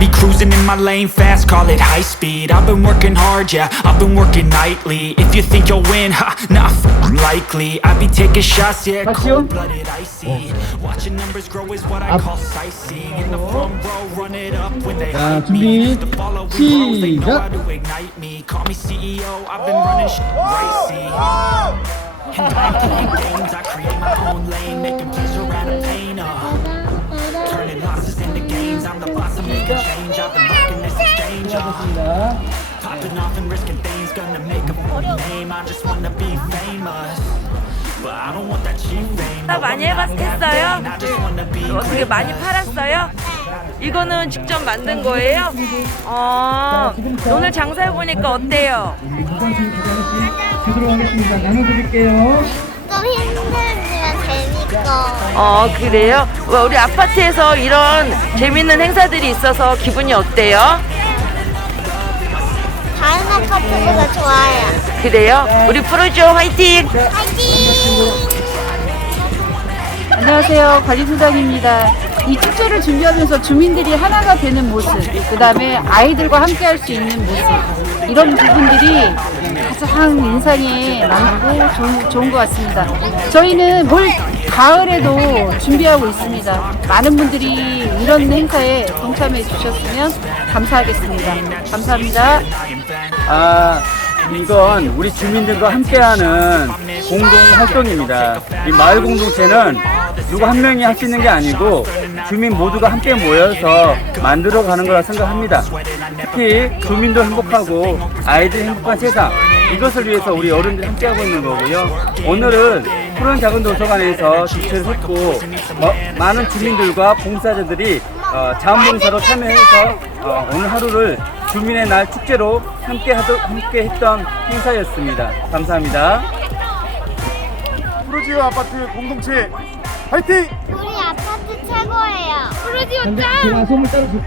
Be cruising in my lane fast, call it high speed I've been working hard, yeah, I've been working nightly. If you think you'll win, ha, not likely. I be taking shots, yeah, cold blooded, icy. Watching numbers grow is what I call sightseeing. In the front row, run it up when they hate me. The following they know how to ignite me. Call me CEO, I've been running pricey. And I'm games, I create my own lane, making pleasure out of pain. Uh, turning losses into games, I'm the exchange, uh 자, Popping off and risking things, gonna make a funny name I just wanna be famous But I don't want that cheap fame 나 많이 해봤- 했어요? I just wanna be 어떻게 많이 팔았어요? 이거는 직접 만든 거예요? 어, 오늘 장사해 보니까 어때요? 주도록 하겠습니다. 나눠드릴게요. 좀 재밌고 어, 그래요? 와, 우리 아파트에서 이런 재밌는 행사들이 있어서 기분이 어때요? 다른 아파트보다 좋아요. 그래요? 우리 프로죠 화이팅! 화이팅! 안녕하세요. 관리소장입니다. 이 축제를 준비하면서 주민들이 하나가 되는 모습, 그 다음에 아이들과 함께 할 수 있는 모습, 이런 부분들이 가장 인상이 많고 좋은, 좋은 것 같습니다. 저희는 올 가을에도 준비하고 있습니다. 많은 분들이 이런 행사에 동참해 주셨으면 감사하겠습니다. 감사합니다. 아, 이건 우리 주민들과 함께하는 공동 활동입니다. 이 마을 공동체는 누구 한 명이 할 수 있는 게 아니고 주민 모두가 함께 모여서 만들어 가는 거라 생각합니다. 특히 주민도 행복하고 아이들 행복한 세상 이것을 위해서 우리 어른들이 함께 하고 있는 거고요. 오늘은 푸른 작은 도서관에서 주최를 했고 어, 많은 주민들과 봉사자들이 어, 자원봉사로 참여해서 어, 오늘 하루를 주민의 날 축제로 함께 하도, 함께 했던 행사였습니다. 감사합니다. 프로지오 아파트 공동체 화이팅! 우리 아파트 최고예요. 제가 선물 따로 줄